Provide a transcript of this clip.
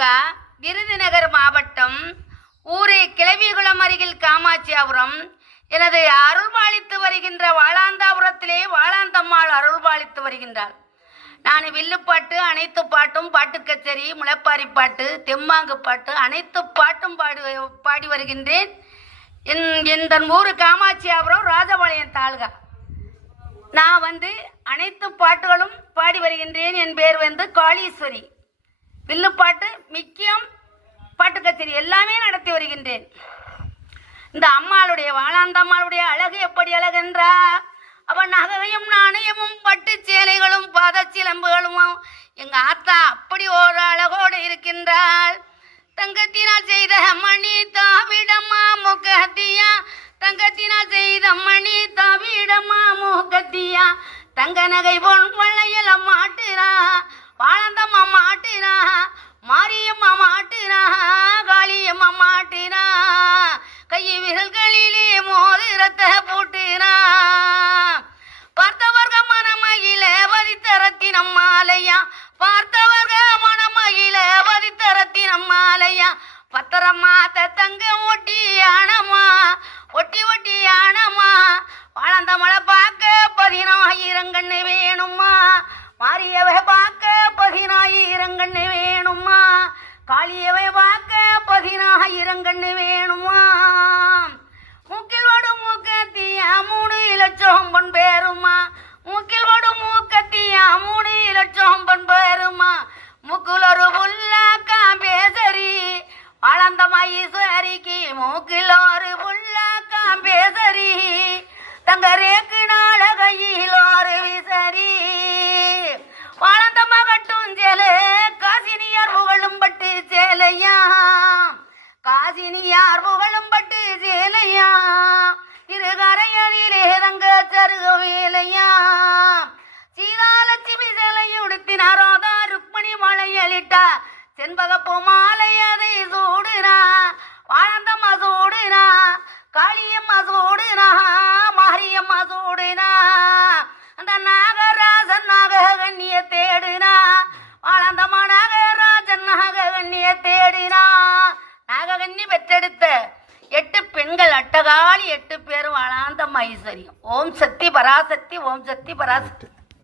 தாலுகா விருதுநகர் மாவட்டம் ஊரே கிளவிகுளம் அருகில் காமாட்சியாபுரம் எனது அருள்பாலித்து வருகின்ற வாழாந்தாபுரத்திலே வாழாந்தம்மாள் அருள்பாலித்து வருகின்றாள். நான் வில்லுப்பாட்டு அனைத்து பாட்டும் பாட்டு கச்சேரி முளைப்பாரி பாட்டு தெம்மாங்கு பாட்டு அனைத்து பாட்டும் பாடி வருகின்றேன். இந்த ஊர் காமாட்சியாபுரம் ராஜபாளையம் தாலுகா. நான் அனைத்து பாட்டுகளும் பாடி வருகின்றேன். என் பேர் காளீஸ்வரி. வில்லுப்பாட்டு மிக்கியம் பாட்டு கச்சேரி எல்லாமே நடத்தி வருகின்றேன். இந்த அம்மாளுடைய வாழாந்தம்மாளுடைய அழகு எப்படி அழகென்றா, அவன் நகையும் நாணயமும் பட்டு சேலைகளும் பாதச்சிலம்புகளும் எங்க ஆத்தா அப்படி ஒரு அழகோடு இருக்கின்றாள். தங்கத்தினால் செய்த மணி தாவிடமா முகத்தியா, தங்கத்தினால் செய்த மணி தாவிடமா முகத்தியா, தங்க நகை பொன் வளையல மாட்டுறா, வாழந்தம்மா மாட்டுறா, மாரியம்மா மாட்டுறா, காளியம்மா மாட்டுறா, கை விரல்களிலே மோதிரத்தை போட்டுறா. பார்த்தவர்க மனமகில வதித்தரத்தினம் மாலையா, பார்த்தவர்க மனமகில வதித்தரத்தினம் மாலையா, பத்திரமாத்த தங்க ஒட்டியானமா, ஒட்டி ஒட்டியானமா, வாழந்தமலை பார்க்க 10,000 கண்ணு வேணுமா, மாரியவை பார்க்க 10,000 கண்ணு வேணுமா, காளியவை பார்க்க 10,000 கண்ணு வேணுமா. மூக்கில் வடும் மூக்கத்தியா 3 லட்சம் பொன் பேருமா, மூக்கில் வடும் மூக்கத்தியா 3 லட்சம் பொன் பேருமா, மூக்குல் ஒரு புல்லாக்கா பேசரி, வாழந்தம்மா ஈஸ்வரிக்கு மூக்கில் ஒரு புல்லாக்கா பேசரி, தங்க ரேக்கு நாள கையில் ஒரு விசரி, வாழந்தம்மா கட்டும் சேலை காசினியார் புகழும் பட்டு சேலையா, காசினியார் புகழும் பட்டு சேலையா, இருகரையலிலே தங்க சருக வேலையா, சீதாலட்சுமி சேலையுடுத்தினாரோதா ருக்மணி மலையலிட்டா, செண்பகப்பூ மாலை அதை சூடுனா, வாழந்தம்மா சூடுனா, காளியம்மா சூடுனா, மாரியம்மா சூடுனா, அந்த நாகராசன் நாககண்ணிய தேடுனா, வாழந்தம்மா நாகராஜன் நாககண்ணிய தேடினா. நாககண்ணி பெற்றெடுத்த 8 பெண்கள் அட்டகாளி 8 பேரும் வாழாந்தம்மா ஈஸ்வரியம். ஓம் சக்தி பராசக்தி, ஓம் சக்தி பராசக்தி.